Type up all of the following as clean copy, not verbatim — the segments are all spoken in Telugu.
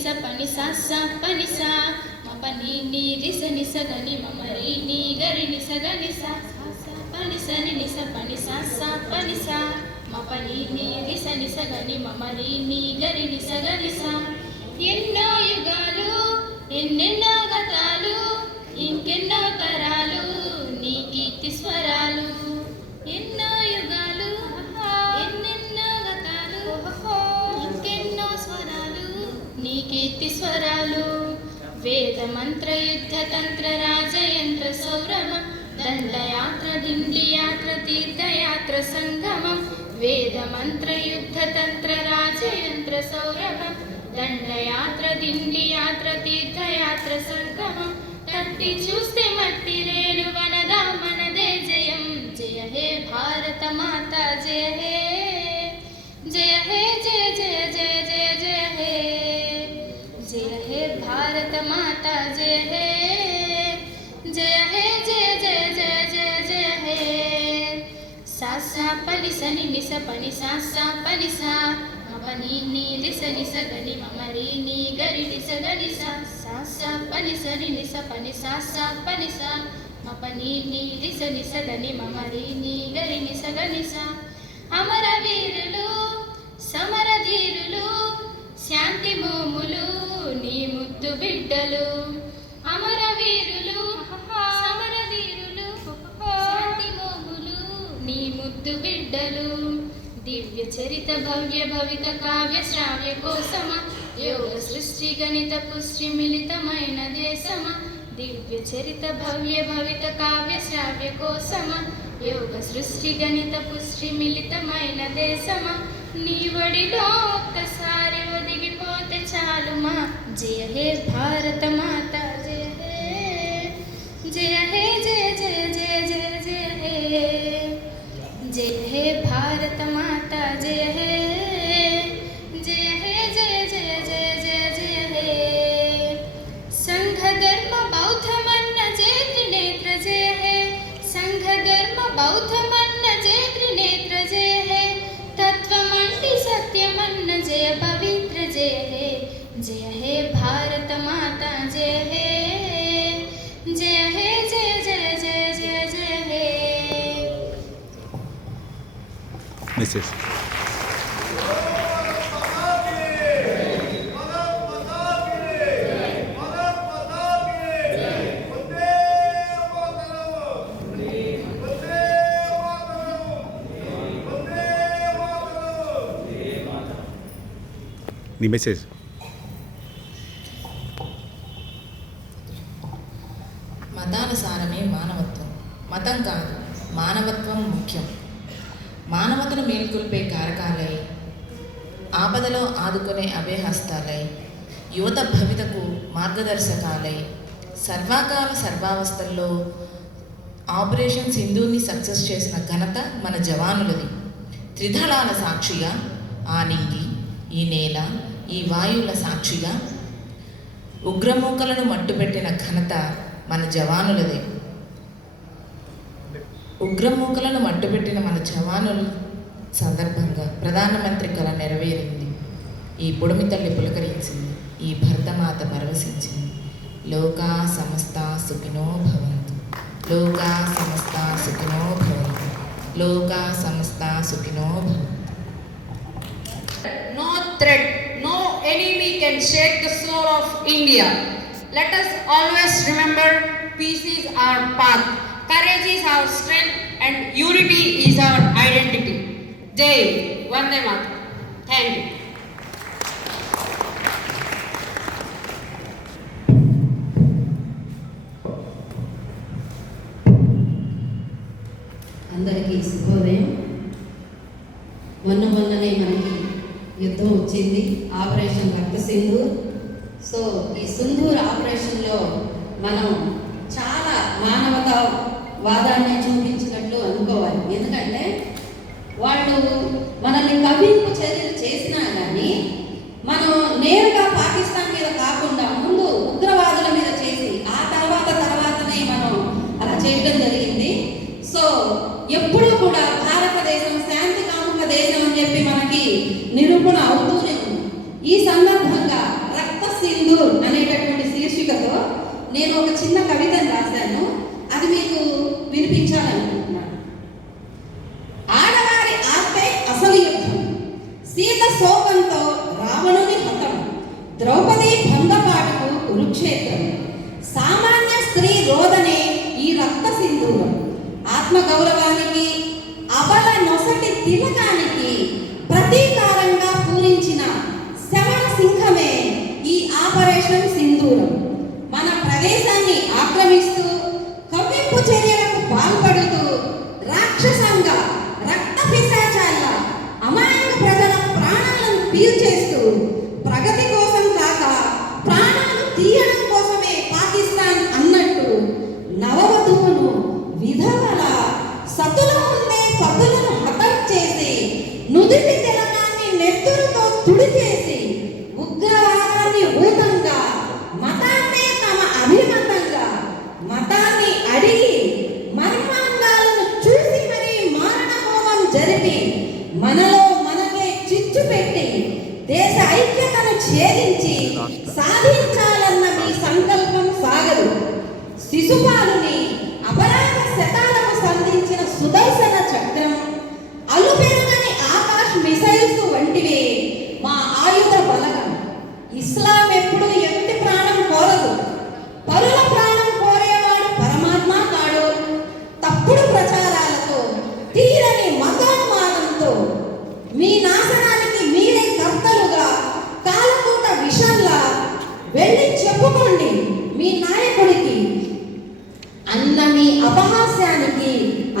నిస పని సా సా పని సా మ పని నీ రిస నిస గని మమ రి నీ గరి నిస గని సా సా పని స ని నిస పని సా సా పని సా మ పని నీ రిస నిస గని మమ రి నీ గరి నిస గని సా. ఎన్నో యుగాలు ఎన్నెన్నో గతాలు ఇంకెన్నో తరాలు నీ కీర్తి స్వరాలు. ఎన్నో యుగాలు ఎన్నెన్నో గతాలు ఇంకెన్నో స్వరాలు నీ కీర్తి స్వరాలు. వేద మంత్ర యుద్ధ తంత్ర రాజయంత్ర సౌరభం దండయాత్ర దిండి యాత్ర తీర్థయాత్ర సంగమం. వేద మంత్ర యుద్ధ తంత్ర రాజయంత్ర సౌరభం దండయాత్ర దిండి యాత్ర తీర్థయాత్ర సంగమం. తట్టి చూస్తే మట్టి రేణు వనదా మనదే జయం. జయ హే భారత మాత జయ హే జయ హే జయ జయ జయ జయ జయ హే జయ హే భారత మాత జయ హే జయ హే జయ జయ జయ జయ జయ హే. సా సా పని స ని నిస పని సా సా పని సా మ పని నీ రిస నిస గని మమ రి నీ గరి నిస గని సా సా సా పని స ని నిస పని సా సా పని సా మ పని నీ రిస నిస గని మమ రి నీ గరి నిస గని సా. అమర వీరులు సమర ధీరులు శాంతి మోములు నీ ముద్దు బిడ్డలు. అమర వీరులు సమర ధీరులు శాంతి మోములు నీ ముద్దు బిడ్డలు. దివ్య చరిత భవ్య భవిత కావ్య శ్రావ్య కోసమ యోగ సృష్టి గణిత పుష్టి మిళితమైన దేశమ. దివ్య చరిత భవ్య భవిత కావ్య శ్రావ్య కోసమ యోగ సృష్టి గణిత పుష్టి మిళితమైన దేశమ. నీ వడిలో ఒక్కసారి ఒదిగిపోతే చాలుమా. జయ హే భారత మాత జయ హే జయ హే జయ జయ జయ జయ జయ హే జయ హే భారత మాత జయ హే జయ హే జయ జయ జయ జయ జయ హే. సంఘ ధర్మ బౌద్ధ మన్న జయ త్రినేత్ర జయ హే సంఘ ధర్మ బౌద్ధ మన్న జయ త్రినేత్ర జయ హే. తత్వమంటి సత్యమన్న జయ పవిత్ర జయ హే జయ హే భారత మాత జయ హే జయ హే జయ జయ జయ జయ జయ హే. మిస్సెస్ నీ మెసేజ్. మతానుసారమే మానవత్వం, మతం కాదు మానవత్వం ముఖ్యం. మానవతను మేల్కొల్పే కారకాలై ఆపదలో ఆదుకునే అభయహస్తాలై యువత భవితకు మార్గదర్శకాలై సర్వాకాల సర్వావస్థల్లో ఆపరేషన్ సింధూర్ని సక్సెస్ చేసిన ఘనత మన జవానులది. త్రిదళాల సాక్షిగా ఆ నింగి ఈ నేల ఈ వాయువుల సాక్షిగా ఉగ్రమూకలను మట్టుపెట్టిన ఘనత మన జవానులదే. ఉగ్రమూకలను మట్టుపెట్టిన మన జవానుల సందర్భంగా ప్రధానమంత్రి కళ నెరవేరింది. ఈ పొడిమి తల్లి పులకరించింది, ఈ భరతమాత పరవశించింది. లోకా సమస్త సుఖినో భవంతు, లోకా సమస్త సుఖినో భవంతు, లోకా సమస్త సుఖినో భవంతు. No threat, no enemy can shake the soul of India. Let us always remember peace is our path, courage is our strength and unity is our identity. Jai Vande Mataram. Thank you. అందరికీ శుభోదయం. మొన్ననే మనకి యుద్ధం వచ్చింది, ఆపరేషన్ రక్త సింధూర్. సో ఈ సింధూర్ ఆపరేషన్లో మనం చాలా మానవతావాదాన్ని చూపించినట్లు అనుకోవాలి. ఎందుకంటే వాళ్ళు మనల్ని కవ్వింపు చర్యలు చేసినా కానీ మనం నేరుగా పాకిస్తాన్ మీద కాకుండా ముందు ఉగ్రవాదుల మీద చేసి ఆ తర్వాతనే మనం అలా చేయడం జరిగింది. సో ఎప్పుడూ కూడా భారతదేశం శాంతి కాముక దేశం అని చెప్పి మనకి నిరూపణ అవుతూనే ఉంది. ఈ సందర్భంగా రక్త ఒక చిన్న కవితను రాశాను, అది మీకు వినిపించాలనుకుంటున్నాను. ఆడవారి ఆర్పే అసలు యుద్ధం, సీత శోకంతో రావణుని హతం, ద్రౌపది భంగపాటుకు కురుక్షేత్రం, సామాన్య స్త్రీ రోదనే ఈ రక్త సింధూరం, ఆత్మగౌరవానికి అబల నొసటి తిలకానికి ప్రతీకారంగా పూరించిన శవణ సింహమే ఈ ఆపరేషన్ సింధూరం. మన ప్రదేశాన్ని ఆక్రమిస్తూ కవ్వింపు చర్యలకు పాల్పడుతూ రాక్షసంగా రక్త పిశాచాల అమాయక ప్రజల ప్రాణాలను పీల్చేస్తూ ప్రగతి కోసం కాక ప్రాణాలు తీయడం కోసమే పాకిస్తాన్ అన్నట్టు నవవధువును విధవల సతుల ముందే పతులను హతం చేసి నుదిటి తిలకాన్ని నెత్తురుతో తుడిచేసి ఉగ్రవాదాన్ని ఊతంగా మతాన్నే తమ అభిమతంగా మతాన్ని అడిగి మర్మాంగాలను చూసి మరీ మారణ హోమం జరిపి మనలో మనకే చిచ్చు పెట్టి దేశ ఐక్యతను ఛేదించి సాధించాలన్న మీ సంకల్పం సాగదు. శిశుపాలుని అపరాధ శతాలకు సంధించిన సుదర్శన చక్రం, అలుపెరుగని ఆకాశ్ మిసైల్స్ వంటివే మా ఆయుధ బలగం. ఇస్లాం ఎప్పుడు ఎవరి ప్రాణం కోరదు, పరుల ప్రాణం కోరేవాడు పరమాత్మ కాడు. తప్పుడు ప్రచారాలతో తీరని మతోన్మాదంతో మీ నాశనానికి మీరే కర్తలుగా కాలకూట విషంలా వెళ్ళి చెప్పుకోండి మీ నాయకుడికి అన్న మీ అపహాస్యానికి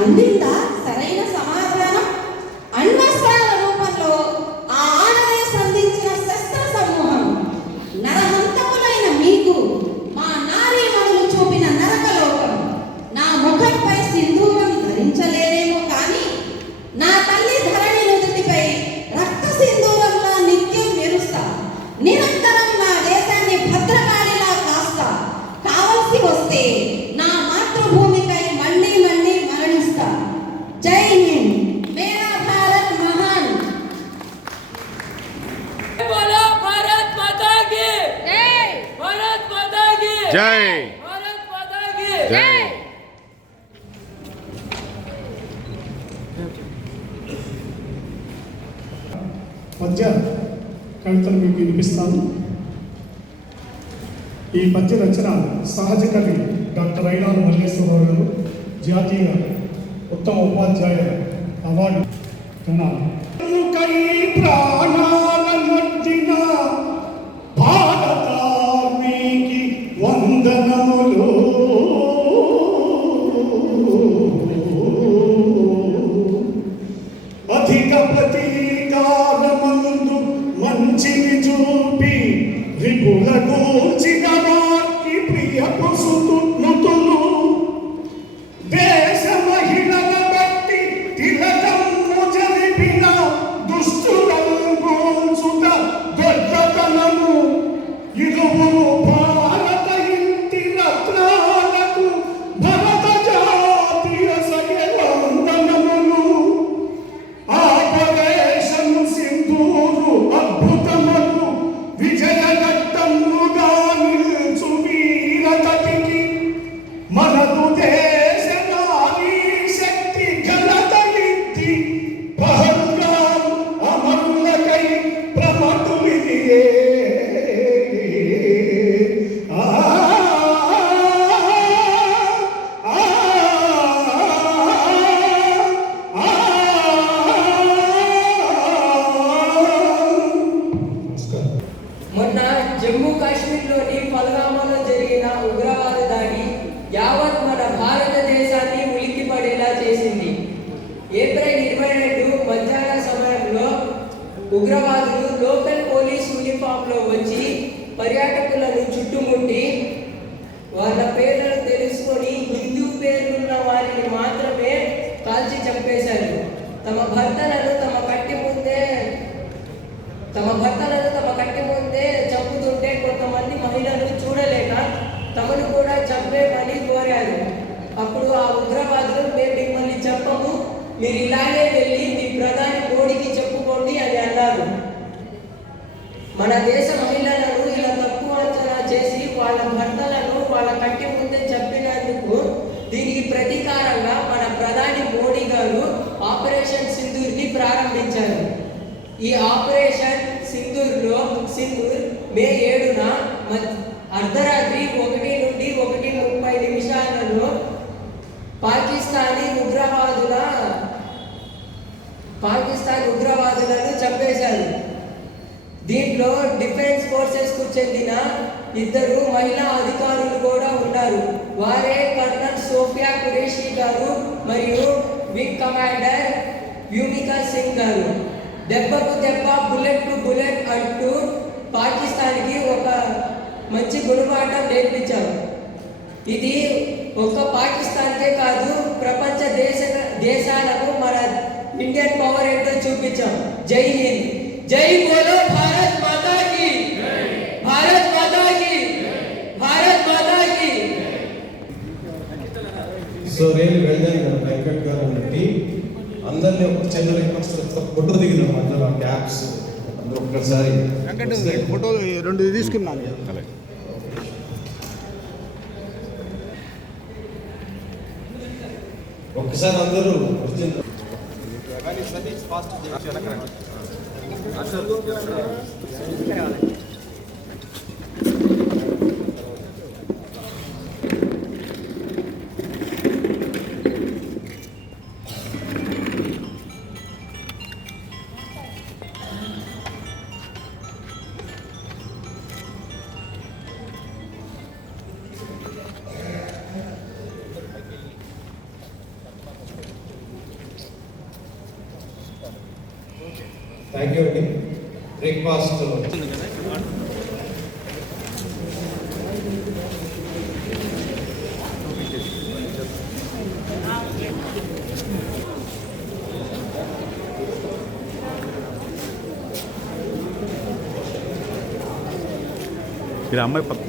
అందిందా సరైన సమాధానం? అణ్వస్త్రాల రూపంలో ఆ ఆడనే సంధించిన శస్త్ర సమూహం నరహంతకులైన మీకు మా నారీమణులు చూపిన నరకలోకం. నా ముఖంపై సింధూరం ధరించలేనేమో కానీ నా తల్లి ధరణి నుదుటిపై రక్త సింధూరంలా నిత్యం మెరుస్తా. నిరంతరం నా దేశాన్ని భద్రకాళిలా కాస్తా. కావలసి వస్తే నా మాతృభూమిపై మళ్ళీ మళ్ళీ మరణిస్తా. జై హింద్, మేరా భారత్ మహాన్. बोलो भारत माता की जय, भारत माता की जय, भारत माता की जय. పద్య కవితలు మీకు వినిపిస్తాను. ఈ పద్య రచన సహజ కవి డాక్టర్ ఐనాల మల్లేశ్వరరావు గారు జాతీయ ఉత్తమ ఉపాధ్యాయ అవార్డు ప్రాణాలనొద్దిన భారతార్మీకి వందనములు. అధిక ప్రతీకారమందు మంచిని చూపి విపుల కూర్చిన వారికి ప్రియ పుసుతులు దేశ మహిళల బట్టి తిలకము జరిపిన దుష్టులంగోల్చుట దొడ్డతనము. ఇరువురు భారత ఇంటి రత్నాలకు భరత జాతీయ సయవందనములు. ఆపరేషన్ సింధూరు అద్భుతములు విజయఘట్టముగా నిల్చు వీరతటికి మనదు దేశ నారీ శక్తి ఘనత ఇద్ది పహల్గాం అమరులకై ప్రమటులిదియే. మొన్న జమ్మూ కాశ్మీర్లోని పల్గామాలో జరిగిన ఉగ్రవాద దాడి యావత్ మన భారతదేశాన్ని ఉలిక్కిపడేలా చేసింది. ఏప్రిల్ 22 మధ్యాహ్న సమయంలో ఉగ్రవాదులు లోకల్ పోలీస్ యూనిఫామ్లో వచ్చి పర్యాటకులను చుట్టుముట్టి వాళ్ళ పేర్లను తెలుసుకొని హిందూ పేర్లున్న వారిని మాత్రమే కాల్చి చంపేశారు. తమ భర్తలను తమ కట్టి ముందే చంపుతుంటే కొంతమంది మహిళలు చూడలేక తమను కూడా చంపేమని కోరారు. అప్పుడు ఆ ఉగ్రవాదులు, మేము మిమ్మల్ని చంపము, మీరు ఇలాగే వెళ్ళి మీ ప్రధాని మోడీకి చెప్పుకోండి అని అన్నారు. మన దేశ మహిళలను ఇలా తక్కువ అంచనా చేసి వాళ్ళ భర్తలను వాళ్ళ కట్టి ప్రకారంగా మన ప్రధాని మోడీ గారు ఆపరేషన్ సింధూర్ని ప్రారంభించారు. ఈ ఆపరేషన్ సింధూర్ మే 7న అర్ధరాత్రి 1 నుండి 1:30 నిమిషాలలో పాకిస్తాన్ ఉగ్రవాదులను చంపేశారు. దీంట్లో డిఫెన్స్ ఫోర్సెస్ కు చెందిన 2 మహిళా అధికారులు కూడా ఉన్నారు. వారే కర్నల్ సోఫియా ఖురేషీ గారు మరియు వింగ్ కమాండర్ వ్యూమికా సింగ్ గారు. దెబ్బకు దెబ్బ, బుల్లెట్ టు బుల్లెట్ అంటూ పాకిస్తాన్కి ఒక మంచి గుణపాఠం నేర్పించారు. ఇది ఒక్క పాకిస్తాన్కే కాదు, ప్రపంచ దేశాలకు మన ఇండియన్ పవర్ ఏంటో చూపించాం. జై హింద్, జై బోలో భారత్ మాతా की, భారత్ మాతా की, భారత్ మాతా की. So really well done Venkat గారు అన్నట్టు అందరినీ ఒక చిన్న రిక్వెస్ట్, ఫోటో దిగినాం అందులో క్యాప్స్ అందరూ ఒక్కసారి ఫోటో 2 తీసుకున్నాను. ఒక్కసారి అందరూ థ్యాంక్ యూ అండి. బ్రేక్ఫాస్ట్ ఇది అమ్మాయి పక్క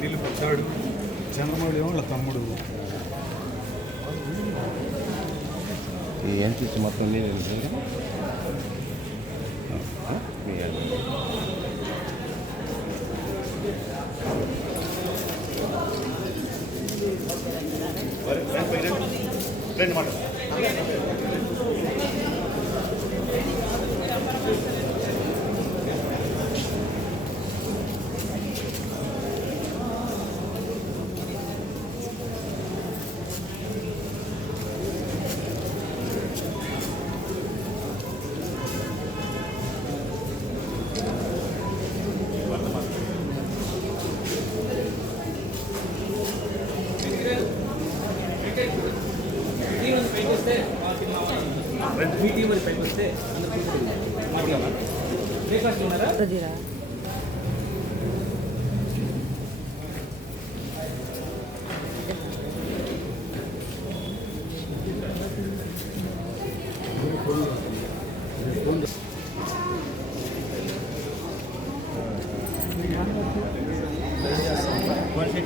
నీళ్ళు వచ్చాడు. చంద్రమౌళి ఏమో వాళ్ళ తమ్ముడు. ఏం చూసి మొత్తం మీరు రెండు మాట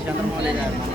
చంద్రమౌళి గారు మన